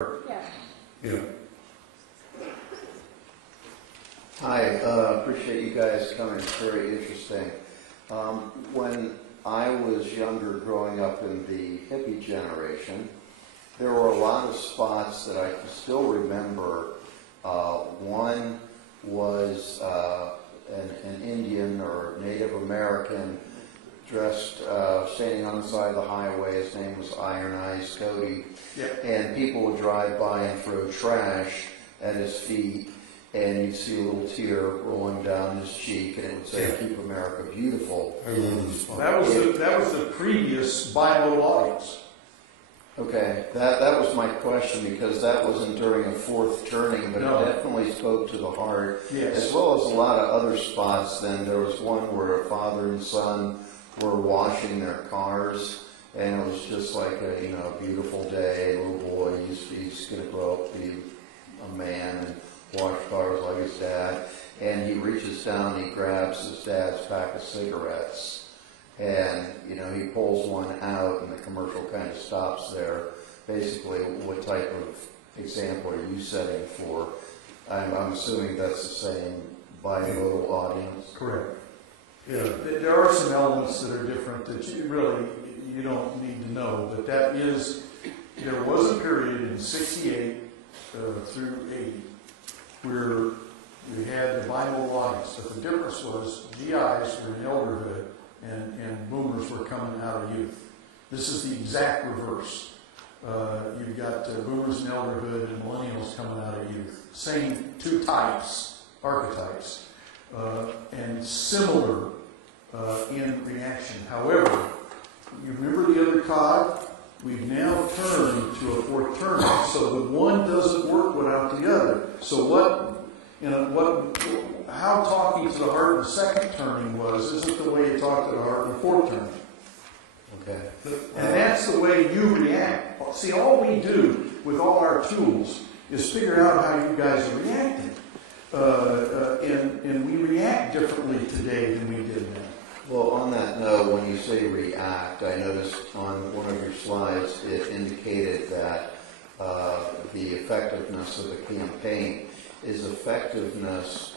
Yeah. Yeah. Hi, appreciate you guys coming. It's very interesting. When I was younger, growing up in the hippie generation, there were a lot of spots that I can still remember. One was an Indian or Native American dressed, standing on the side of the highway. His name was Iron Eyes Cody. Yep. And people would drive by and throw trash at his feet, and you'd see a little tear rolling down his cheek, and it would say, "Keep America Beautiful." I remember this one. That was the previous bimodal audience. Okay, that was my question, because that wasn't during a fourth turning, but No. it definitely spoke to the heart, Yes. as well as a lot of other spots. Then there was one where a father and son were washing their cars, and it was just like a beautiful day. A little boy, he's going to grow up to be a man and wash cars like his dad. And he reaches down, he grabs his dad's pack of cigarettes, and he pulls one out, and the commercial kind of stops there. Basically, what type of example are you setting for? I'm assuming that's the same bimodal audience. Correct. Yeah. There are some elements that are different that you don't need to know, but there was a period in 68 through 80 where we had the bimodal audience, but the difference was GIs were in elderhood and boomers were coming out of youth. This is the exact reverse. You've got boomers in elderhood and millennials coming out of youth. Same two types, archetypes, and similar in reaction. However, you remember the other cog? We've now turned to a fourth turn, so the one doesn't work without the other. So how talking to the heart in the second turning isn't the way you talk to the heart in the fourth turning. Okay. And that's the way you react. See, all we do with all our tools is figure out how you guys are reacting. And we react differently today than we did then. Well, on that note, when you say react, I noticed on one of your slides it indicated that the effectiveness of the campaign is effectiveness.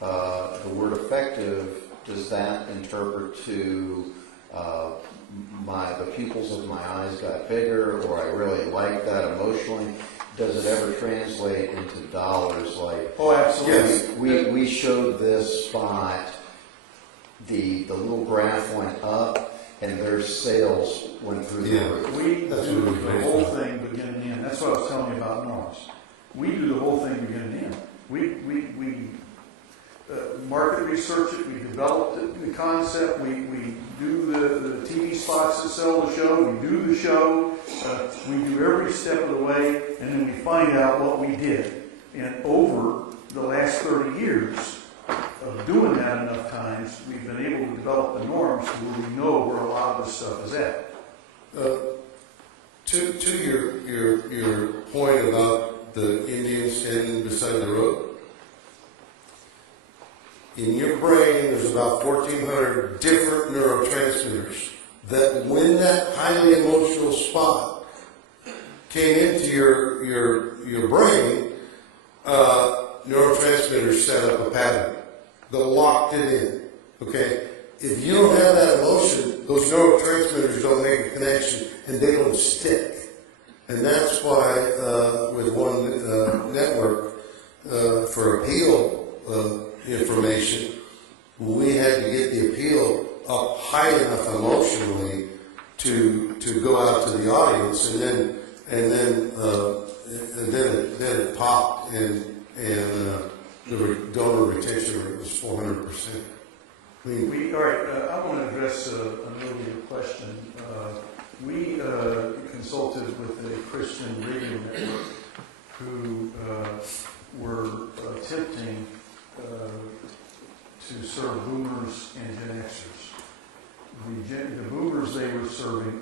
The word effective, does that interpret to the pupils of my eyes got bigger, or I really like that emotionally? Does it ever translate into dollars? Like, oh, absolutely. Yes, we showed this spot. The little graph went up, and their sales went through the roof. We do the whole thing beginning and end. That's what I was telling you about norms. We do the whole thing beginning and end. We market research it. We developed it, the concept. We do the TV spots that sell the show. We do the show. We do every step of the way, and then we find out what we did. And over the last 30 years of doing that enough times, we've been able to develop the norms where we know where a lot of this stuff is at. To your point about the Indians standing beside the road, in your brain there's about 1,400 different neurotransmitters that, when that highly emotional spot came into your brain, neurotransmitters set up a pattern that locked it in. Okay? If you don't have that emotion, those neurotransmitters don't make a connection and they don't stick. And that's why with one network for appeal information, we had to get the appeal up high enough emotionally to go out to the audience, and then it popped, and the donor retention rate was 400%. All right, I want to address an earlier question. We consulted with a Christian radio network who were attempting to serve boomers and Gen Xers. The boomers they were serving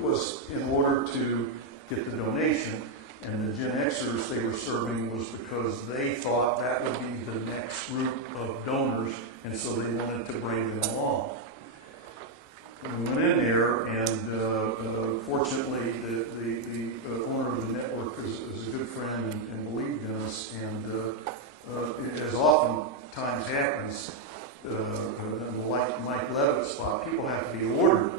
was in order to get the donation, and the Gen Xers they were serving was because they thought that would be the next group of donors, and so they wanted to bring them along. we went in there, and fortunately, the owner of the network is a good friend and believed in us. And as oftentimes happens, like Mike Levitt's spot, people have to be ordered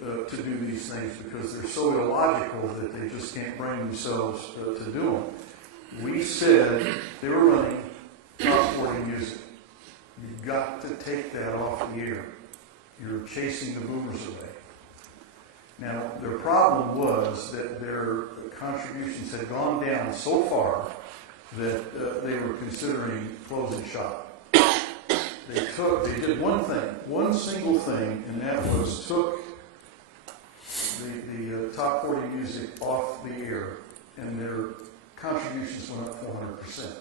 to do these things because they're so illogical that they just can't bring themselves to do them. We said they were running top 40 music. You've got to take that off the air. You're chasing the boomers away. Now, their problem was that their contributions had gone down so far that they were considering closing shop. They did one single thing, and that was took the top 40 music off the air, and their contributions went up 400%.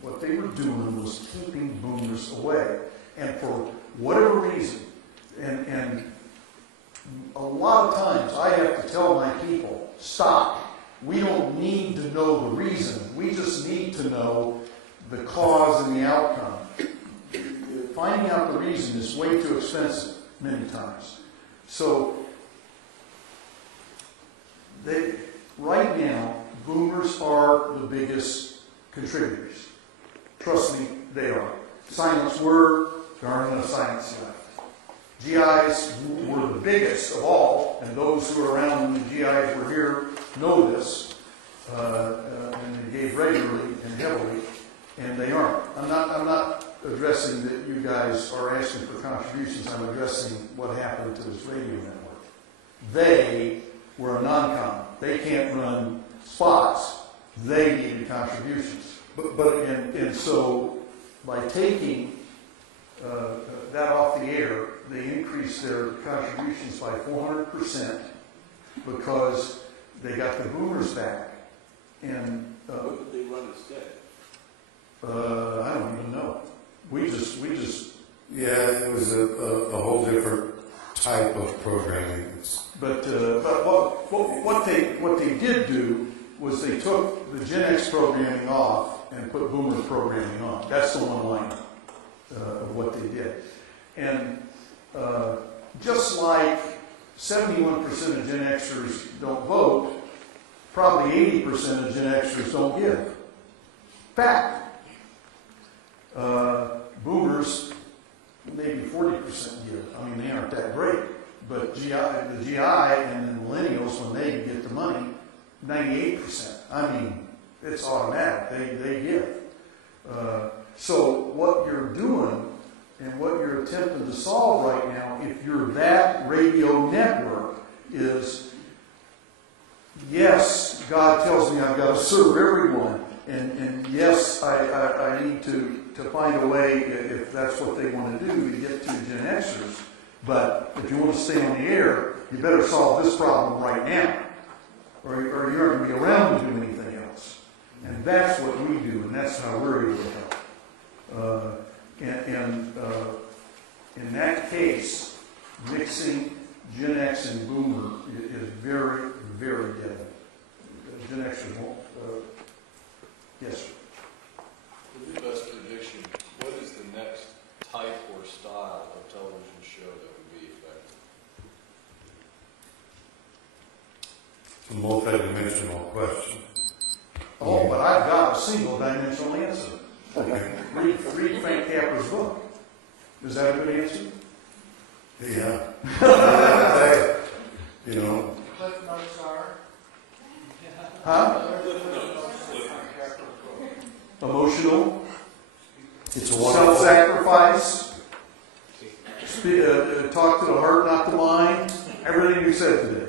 What they were doing was keeping boomers away. And for whatever reason, and a lot of times I have to tell my people, stop. We don't need to know the reason. We just need to know the cause and the outcome. Finding out the reason is way too expensive many times. So, right now, boomers are the biggest contributors. Trust me, they are. Silence were, there aren't enough silence left. GIs were the biggest of all, and those who are around when the GIs were here know this, and they gave regularly and heavily, and they aren't. I'm not addressing that you guys are asking for contributions. I'm addressing what happened to this radio network. They were a non-com. They can't run spots. They needed contributions. And so by taking that off the air, they increased their contributions by 400% because they got the boomers back. And what did they run instead? I don't even know. We just. Yeah, it was a whole different type of programming. But what they did do was they took the Gen X programming off and put boomer programming on. That's the one line of what they did. And just like 71% of Gen Xers don't vote, probably 80% of Gen Xers don't give. Fact. Boomers, maybe 40% give. I mean, they aren't that great. But the GI and the millennials, when they get the money, 98%. I mean, it's automatic. They give. So what you're doing and what you're attempting to solve right now, if you're that radio network, is, yes, God tells me I've got to serve everyone. And yes, I need to find a way, if that's what they want to do, to get to Gen Xers. But if you want to stay on the air, you better solve this problem right now, or you aren't going to be around to do anything else. And that's what we do, and that's how we're able to help. In that case, mixing Gen X and Boomer is very, very deadly. Gen Xers won't. Yes, sir. With your best prediction, what is the next type or style of television show that would be effective? It's a multi-dimensional question. Oh, but I've got a single-dimensional answer. Okay. Read Frank Capra's book. Is that a good answer? Yeah. You know. Cliff notes are. Huh? Emotional. It's a wonderful. Self-sacrifice. Talk to the heart, not the mind. Everything you said today.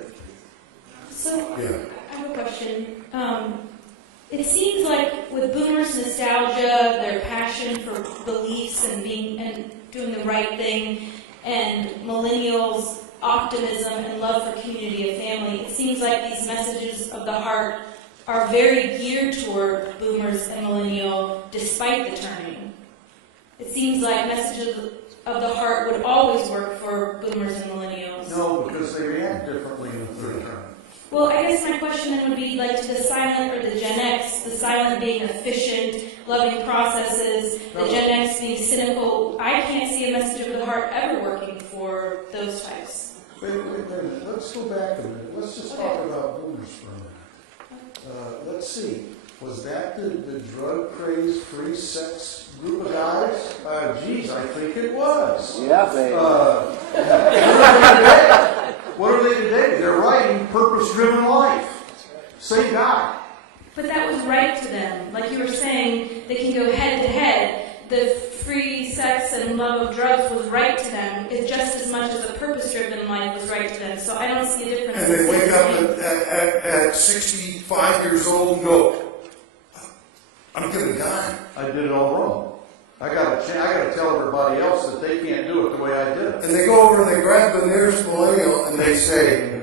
So, Yeah. I have a question. It seems like with boomers' nostalgia, their passion for beliefs and doing the right thing, and millennials' optimism and love for community and family, it seems like these messages of the heart are very geared toward boomers and millennial, despite the turning. It seems like messages of the heart would always work for boomers and millennials. No, because they react differently in the third term. Well, I guess my question then would be like to the silent or the Gen X, the silent being efficient, loving processes, the Gen X being cynical. I can't see a message of the heart ever working for for those types. Wait a minute. Let's go back a minute. Let's just talk about boomers for a minute. Let's see. Was that the drug-crazed, free sex group of guys? Geez, I think it was. Yeah, baby. What are they today? They're writing purpose-driven life. Say God. But that was right to them. Like you were saying, they can go head to head. The free sex and love of drugs was right to them, it's just as much as a purpose-driven life was right to them. So I don't see a difference. And they wake up at 65 years old and go, I'm going to die. I did it all wrong. I got to tell everybody else that they can't do it the way I did it. And they go over and they grab the nearest millennial and they say,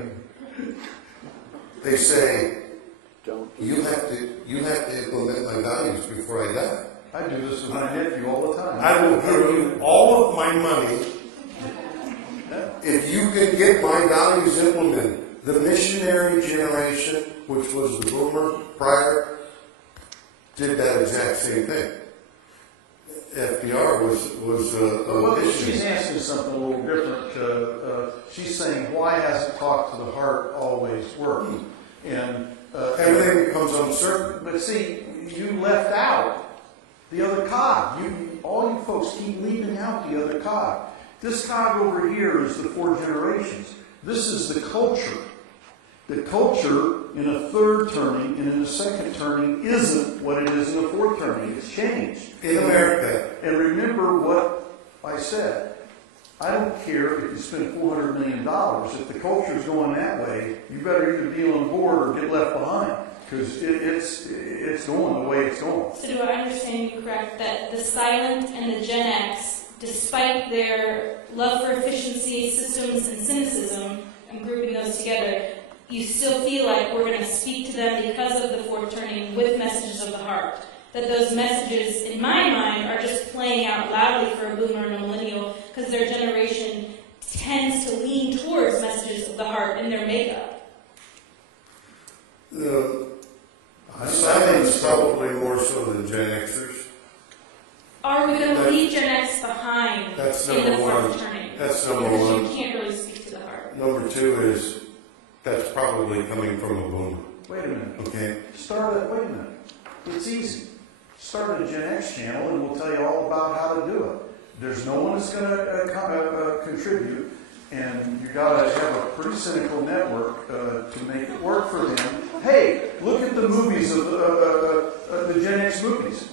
you have to implement my values before I die. I do this with my nephew all the time. I will give you all of my money if you can get my values implemented. The missionary generation, which was the boomer prior, did that exact same thing. FDR was well, a she's missionary. asking something a little different. She's saying, why hasn't talk to the heart always worked? And Everything becomes uncertain. but see, you left out the other cog. All you folks keep leaving out the other cog. This cog over here is the 4 generations. This is the culture. The culture in a third turning and in a second turning isn't what it is in a fourth turning. It's changed. In America, And remember what I said. I don't care if you spend $400 million. If the culture's going that way, you better either be on board or get left behind. Because it's going the way it's going. So do I understand you correct that the silent and the Gen X, despite their love for efficiency, systems, and cynicism, I'm grouping those together, you still feel like we're going to speak to them because of the fourth turning with messages of the heart? That those messages, in my mind, are just playing out loudly for a boomer and a millennial because their generation tends to lean towards messages of the heart in their makeup. the silence probably more so than Gen Xers. Are we going to leave Gen X behind That's in the number fourth one. turning? That's number Because one. you can't really speak to the heart. Number 2 is that's probably coming from a boomer. Wait a minute. Okay? Wait a minute. It's easy. Start a Gen X channel and we'll tell you all about how to do it. There's no one that's going to contribute, and you got to have a pretty cynical network to make it work for them. Hey, look at the movies of the Gen X movies.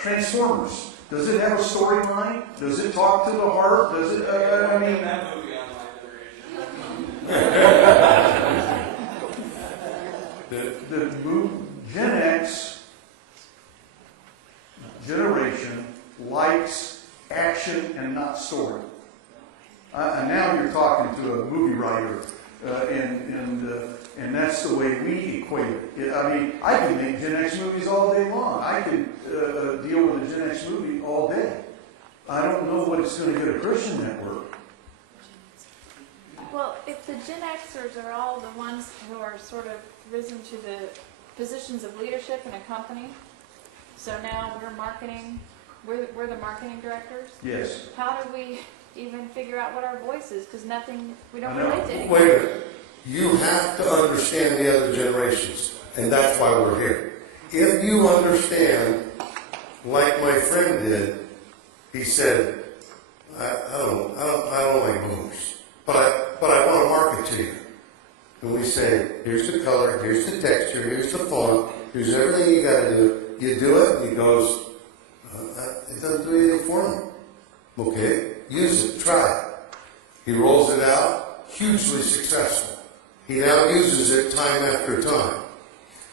Transformers. Does it have a storyline? Does it talk to the heart? Does it? I mean, That movie on my Gen X generation likes action and not story. And now you're talking to a movie writer, and that's the way we equate it. I mean, I can make Gen X movies all day long. I could deal with a Gen X movie all day. I don't know what it's going to get a Christian network. Well, if the Gen Xers are all the ones who are sort of risen to the positions of leadership in a company, so now we're the marketing directors. Yes. How do we even figure out what our voice is? Because we don't I know. relate to anything. Wait a minute. You have to understand the other generations, and that's why we're here. If you understand, like my friend did, he said, I don't like boomers, but I want to market to you. And we say, here's the color, here's the texture, here's the font, here's everything you got to do. You do it, and he goes, it doesn't do anything for me. Okay, use it, try it. He rolls it out, hugely successful. He now uses it time after time.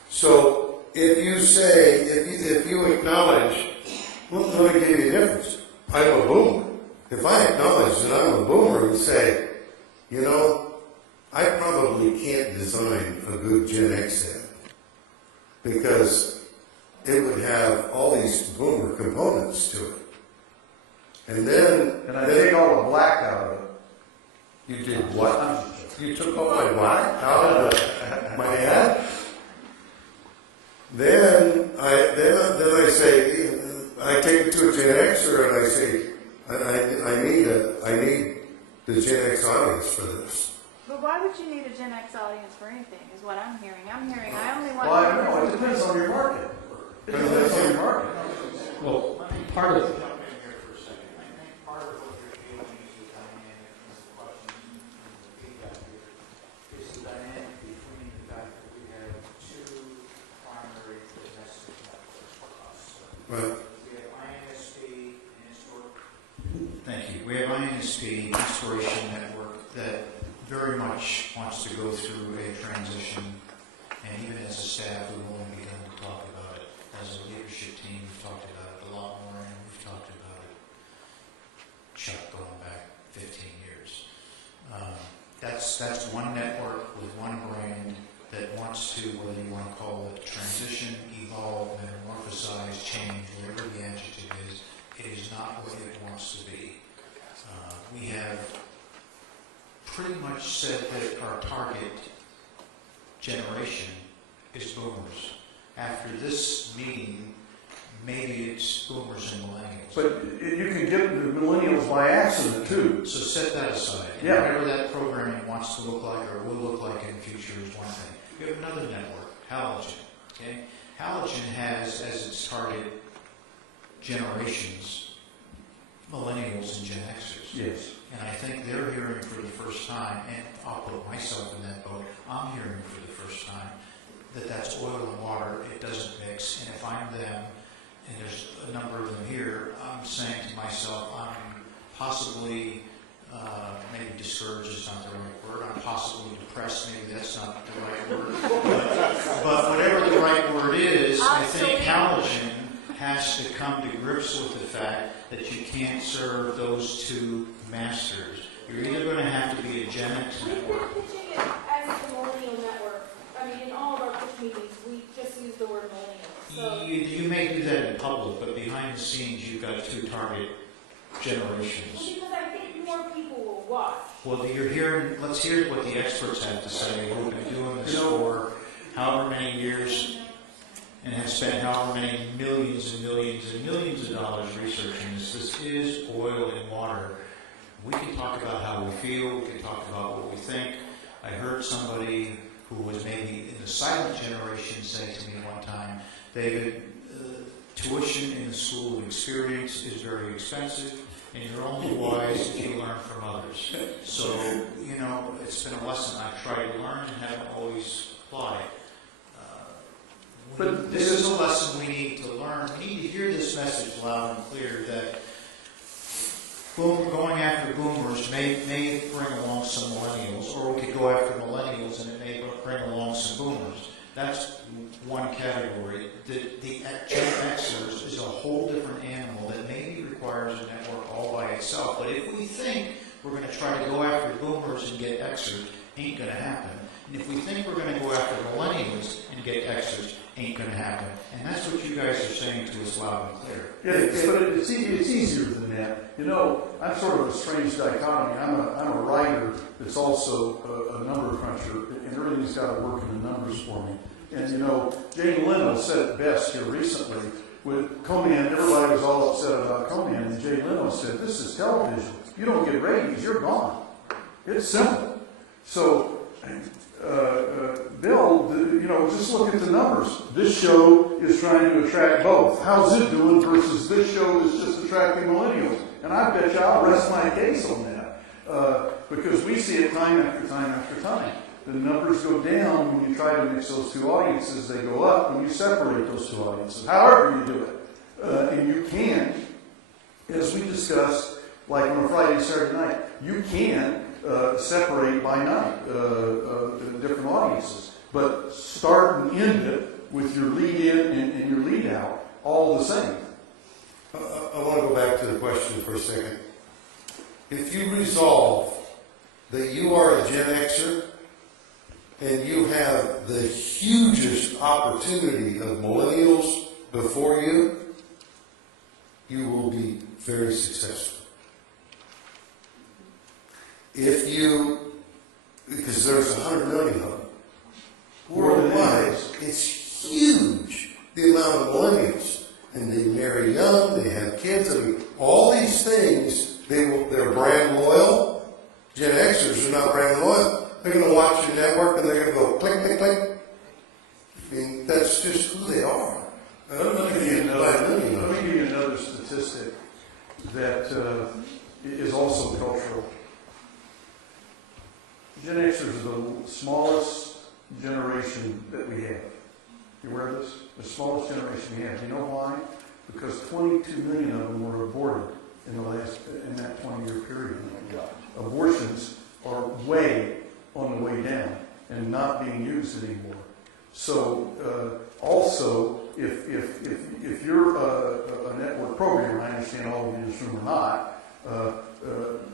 So if you say, if you acknowledge, well, let me give you a difference. I'm a boomer. If I acknowledge that I'm a boomer and say, you know, I probably can't design a good Gen X set because it would have all these boomer components to it. And then... And I take all the black out of it. You did what? You took all my black out of my ad? Then I say, I take it to a Gen Xer and I say, I need depends on your market. It depends on your market. Well, part of, Jump in here for a second. I think part of what you're feeling is the dynamic from the questions and the feedback here is the dynamic between the fact that we have two primary domestic networks for us. Right. We have INSP and Historic. Thank you. We have INSP, Inspiration Network, that very much wants to go through a transition, and even as a staff, we've only begun to talk about it. As a leadership team, we've talked about it a lot more, and we've talked about it, Chuck, going back 15 years. That's one network with one brand that wants to, whether you want to call it transition, evolve, metamorphosize, change, whatever the adjective is, it is not what it wants to be. We have pretty much said that our target generation is boomers. After this meeting, maybe it's boomers and millennials. But you can get the millennials by accident too. So set that aside. Yeah. Whatever that programming wants to look like or will look like in the future is one thing. We have another network, Halogen. Okay? Halogen has as its target generations, millennials and Gen Xers. Yes. And I think they're hearing for the first time, and I'll put myself in that boat, I'm hearing for the first time that that's oil and water, it doesn't mix, and if I'm them, and there's a number of them here, I'm saying to myself, I'm possibly, maybe discouraged is not the right word, I'm possibly depressed, maybe that's not the right word, but whatever the right word is, I think halogen has to come to grips with the fact that you can't serve those two masters. You're either going to have to be a Gen X We've been network. pitching it as the millennial network. I mean, in all of our pitch meetings, we just use the word millennial. So You may do that in public, but behind the scenes, you've got two target generations. because I think more people will watch. Well, you're hearing, let's hear what the experts have to say, who've been doing this for however many years and have spent however many millions and millions and millions of dollars researching this. This is oil and water. We can talk about how we feel, we can talk about what we think. I heard somebody who was maybe in the silent generation say to me one time, David, tuition in the school of experience is very expensive, and you're only wise if you learn from others. So, you know, it's been a lesson I've tried to learn and haven't always applied. But this is a lesson we need to learn. We need to hear this message loud and clear that going after boomers may bring along some millennials, or we could go after millennials and it may bring along some boomers. That's one category. The Gen Xers is a whole different animal that maybe requires a network all by itself. But if we think we're going to try to go after boomers and get Xers, ain't going to happen. And if we think we're going to go after millennials and get Xers, ain't going to happen. And that's what you guys are saying to us loud and clear. Yeah, but it's easier than that. You know, I'm sort of a strange dichotomy. I'm a writer that's also a number cruncher, and everything's got to work in the numbers for me. And you know, Jane Leno said it best here recently. With Conan, everybody was all upset about Conan, and Jay Leno said, "This is television. You don't get ratings, you're gone. It's simple." So, Bill, you know, just look at the numbers. This show is trying to attract both. How's it doing versus this show that's just attracting millennials? And I bet you I'll rest my case on that because we see it time after time after time. The numbers go down when you try to mix those two audiences. They go up when you separate those two audiences. However you do it, and you can, as we discussed, like on a Friday, Saturday night, you can separate by night different audiences, but start and end it with your lead in and your lead out all the same. I want to go back to the question for a second. If you resolve that you are a Gen Xer and you have the hugest opportunity of millennials before you, you will be very successful. If you, because there's 100 million of them, worldwide, it's huge, the amount of millennials. And they marry young, they have kids, I mean, all these things, they're brand loyal. Gen Xers are not brand loyal. They're going to watch your network and they're going to go click, click, click. I mean, mean, that's just who they are. I'm not Let going me to give you buy any of let me give you another statistic that is also cultural. Gen Xers are the smallest generation that we have. You aware of this? The smallest generation we have. You know why? Because 22 million of them were aborted in that 20-year period. Abortions are way on the way down and not being used anymore. So also, if you're a network programmer, I understand all of you in this room are not.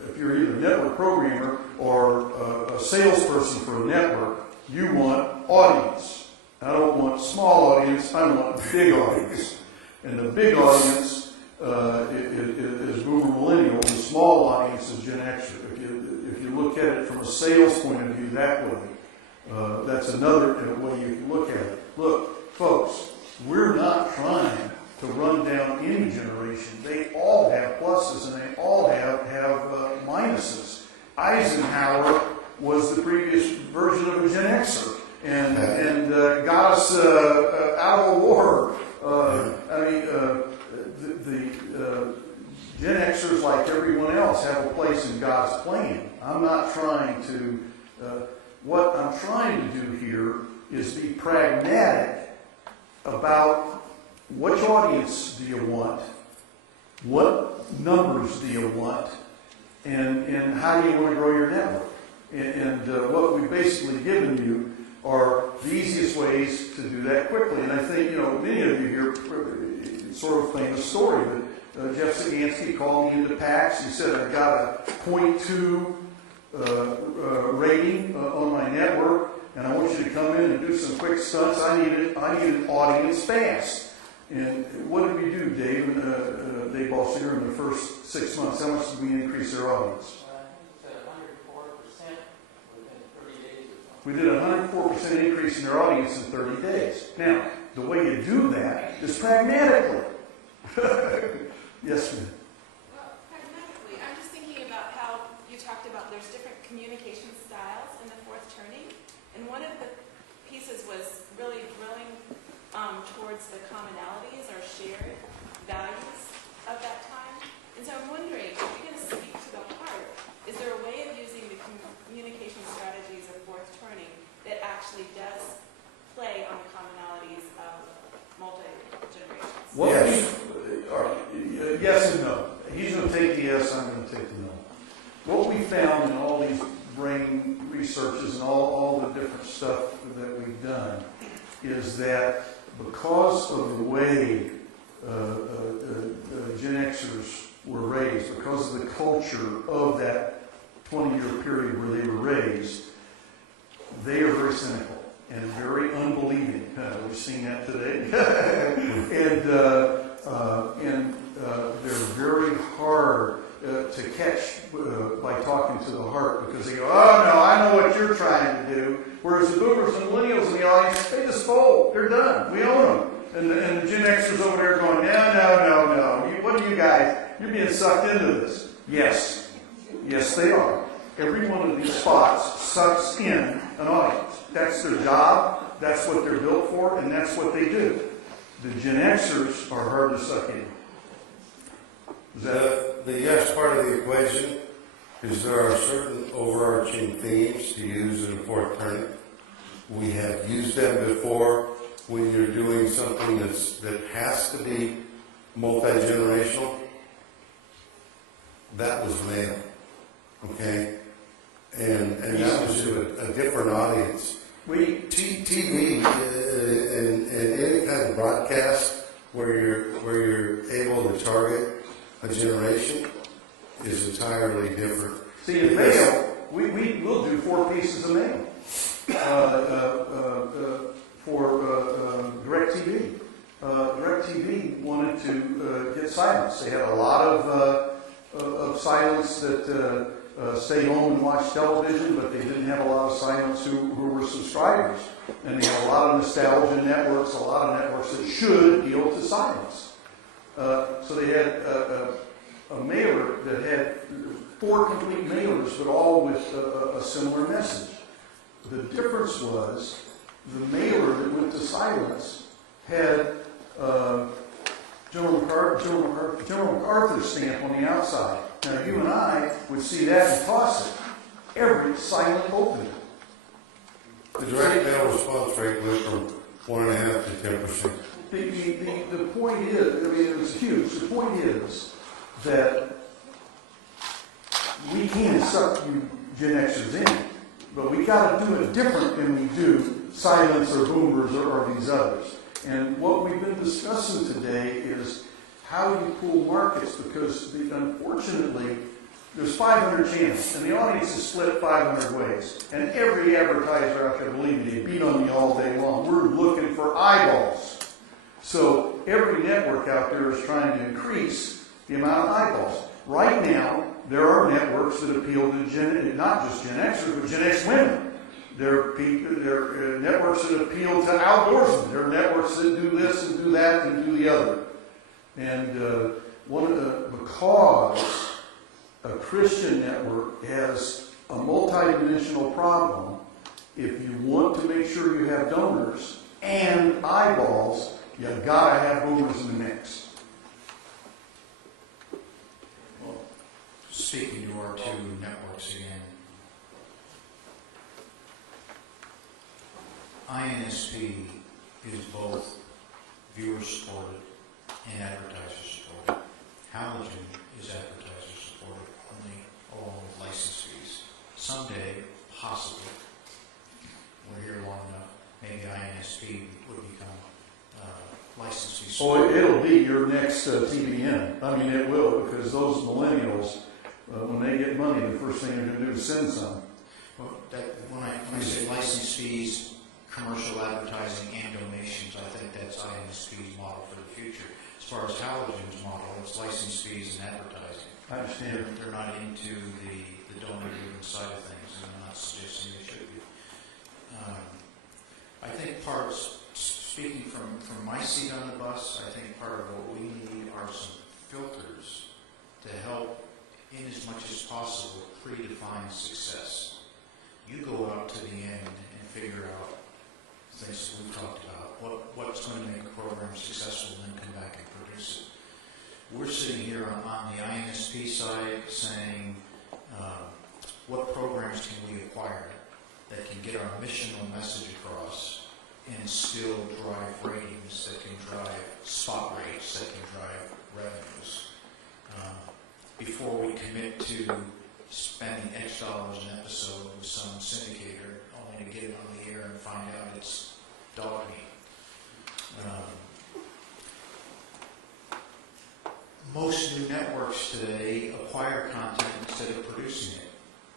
If you're either a network programmer or a salesperson for a network, you want audience. I don't want small audience. I want big audience. And the big audience is Boomer Millennial. The small audience is Gen Xer. If you look at it from a sales point of view that way, that's another way you can look at it. Look, folks, we're not trying to run down any generation. They all have pluses and they all have minuses. Eisenhower was the previous version of a Gen Xer and got us out of the war. The Gen Xers, like everyone else, have a place in God's plan. I'm not trying to. What I'm trying to do here is be pragmatic about which audience do you want, what numbers do you want, and how do you want to grow your network. And what we've basically given you are the easiest ways to do that quickly. And I think, many of you here, sort of famous story, but Jeff Sagansky called me into PAX. He said, I've got a 0.2 rating on my network, and I want you to come in and do some quick stunts. I need an audience fast. And what did we do, Dave Balsinger, in the first 6 months? How much did we increase their audience? We did a 104% increase in their audience in 30 days. Now, the way you do that is pragmatically. Yes, ma'am. Well, pragmatically, I'm just thinking about how you talked about there's different communication styles in the fourth turning, and one of the pieces was really drilling towards the commonalities or shared values of that time. And so I'm wondering, if you're going to speak to the heart, is there a way of using the communication strategies of fourth turning that actually does play on the commonalities of multi-generations? Yes and no. He's going to take the yes, I'm going to take the no. What we found in all these brain researches and all the different stuff that we've done is that because of the way Gen Xers were raised, because of the culture of that 20-year period where they were raised, they are very cynical and very unbelieving. We've seen that today. and they're very hard to catch by talking to the heart, because they go, oh no, I know what you're trying to do. Whereas the boomers and millennials in the audience, they just fold. They're done. We own them. And the Gen Xers over there going, no. What are you guys? You're being sucked into this. Yes. Yes, they are. Every one of these spots sucks in an audience. That's their job. That's what they're built for, and that's what they do. The Gen Xers are hard to suck in. Is that the yes part of the equation is there are certain overarching themes to use in a fourth turning. We have used them before when you're doing something that has to be multi-generational. That was male. Okay? And that was to a different audience. TV and any kind of broadcast where you're able to target a generation is entirely different. See, in mail, we will do 4 pieces of mail for DirecTV. DirecTV wanted to get silence. They had a lot of silence that stay home and watch television, but they didn't have a lot of silence who were subscribers. And they had a lot of nostalgia networks, a lot of networks that should deal to silence. So they had a mailer that had 4 complete mailers, but all with a similar message. The difference was the mailer that went to Silence had General MacArthur's stamp on the outside. Now, you and I would see that and toss it every Silent opening. The direct mail response rate went from 1.5% to 10%. The point is, I mean, it was huge. The point is that we can suck you Gen Xers in, but we got to do it different than we do Silence or Boomers or these others. And what we've been discussing today is how you pull markets, because unfortunately, there's 500 channels, and the audience is split 500 ways. And every advertiser out there, believe me, they beat on me all day long. We're looking for eyeballs. So every network out there is trying to increase the amount of eyeballs. Right now, there are networks that appeal to not just Gen Xers, but Gen X women. There are networks that appeal to outdoorsmen. There are networks that do this and do that and do the other. And because a Christian network has a multidimensional problem, if you want to make sure you have donors and eyeballs, you gotta have boomers in the mix. Well, speaking to our two networks again, INSP is both viewer supported and advertiser supported. Halogen is advertiser supported only along with license fees. Someday, possibly, we're here long enough, maybe INSP would become license fee supported. Oh, it'll be your next TBN. I mean, it will, because those millennials, when they get money, the first thing they're going to do is send some. Well, when I say license fees, commercial advertising, and donations, I think that's INSP's model for the future. As far as Halogen's model, it's license fees and advertising. I understand. They're not into the donor-driven side of things, and I'm not suggesting they should be. I think speaking from my seat on the bus, I think part of what we need are some filters to help, in as much as possible, predefine success. You go out to the end and figure out things that we've talked about, what's going to make a program successful, and then come back and produce it. We're sitting here on the INSP side saying, what programs can we acquire that can get our missional message across and still drive ratings, that can drive spot rates, that can drive revenues, before we commit to spending X dollars an episode with some syndicator only to get it on the air and find out it's dog meat. Most new networks today acquire content instead of producing it.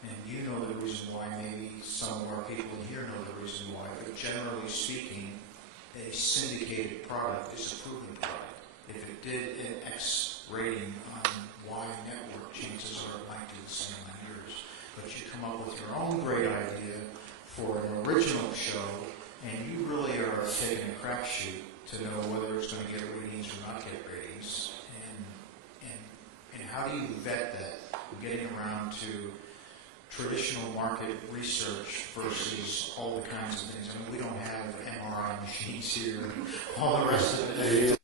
And you know the reason why, maybe some of our people in here know the reason why, but generally speaking, a syndicated product is a proven product. If it did an X rating on Y network, chances are it might do the same on yours. But you come up with your own great idea for an original show, and you really are taking a crapshoot to know whether it's going to get ratings or not get ratings. And how do you vet that? We're getting around to traditional market research versus all the kinds of things. I mean, we don't have MRI machines here, all the rest of it.